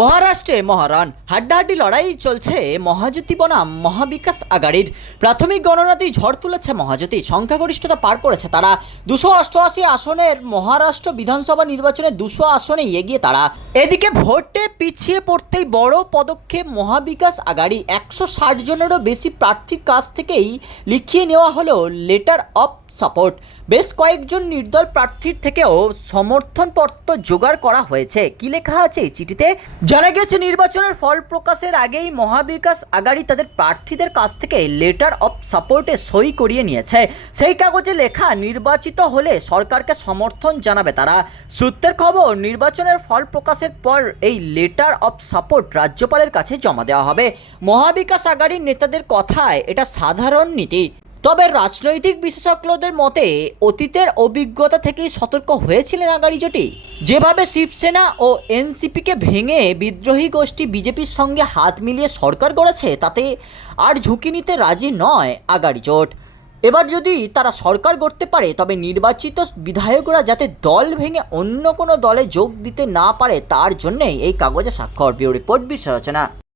মহারাষ্ট্রে মহারান, হাড্ডাহাড্ডি লড়াই চলছে মহাজ্যোতি বনাম মহাবিকাশ আগাড়ির। প্রাথমিক গণনাতেই ঝড় তুলেছে মহাজ্যোতি, সংখ্যাগরিষ্ঠতা পার করেছে তারা। দুশো অষ্টআশি আসনের মহারাষ্ট্র বিধানসভা নির্বাচনে দুশো আসনেই এগিয়ে তারা। এদিকে ভোটে পিছিয়ে পড়তেই বড় পদক্ষেপ মহাবিকাশ আগাড়ি, একশো ষাট জনেরও বেশি প্রার্থীর কাছ থেকেই লিখিয়ে নেওয়া হলো লেটার অফ সাপোর্ট। বেশ কয়েকজন নির্দল প্রার্থীর থেকেও সমর্থনপত্র জোগাড় করা হয়েছে। কি লেখা আছে চিঠিতে? জানা গেছে নির্বাচনের ফল প্রকাশের আগেই মহাবিকাশ আগাড়ি তাদের প্রার্থীদের কাছ থেকে লেটার অফ সাপোর্টে সই করিয়ে নিয়েছে। সেই কাগজে লেখা, নির্বাচিত হলে সরকারকে সমর্থন জানাবে তারা। সূত্রের খবর, নির্বাচনের ফল প্রকাশের পর এই লেটার অফ সাপোর্ট রাজ্যপালের কাছে জমা দেওয়া হবে। মহাবিকাশ আগাড়ির নেতাদের কথায় এটা সাধারণ নীতি। তবে রাজনৈতিক বিশেষজ্ঞদের মতে, অতীতের অভিজ্ঞতা থেকেই সতর্ক হয়েছিলেন আগাড়ি জোটে। যেভাবে শিবসেনা ও এনসিপিকে ভেঙে বিদ্রোহী গোষ্ঠী বিজেপির সঙ্গে হাত মিলিয়ে সরকার গড়েছে, তাতে আর ঝুঁকি নিতে রাজি নয় আগাড়ি জোট। এবার যদি তারা সরকার গড়তে পারে, তবে নির্বাচিত বিধায়করা যাতে দল ভেঙে অন্য কোনো দলে যোগ দিতে না পারে, তার জন্যেই এই কাগজে স্বাক্ষর। বিউ রিপোর্ট বিশ্লেষণা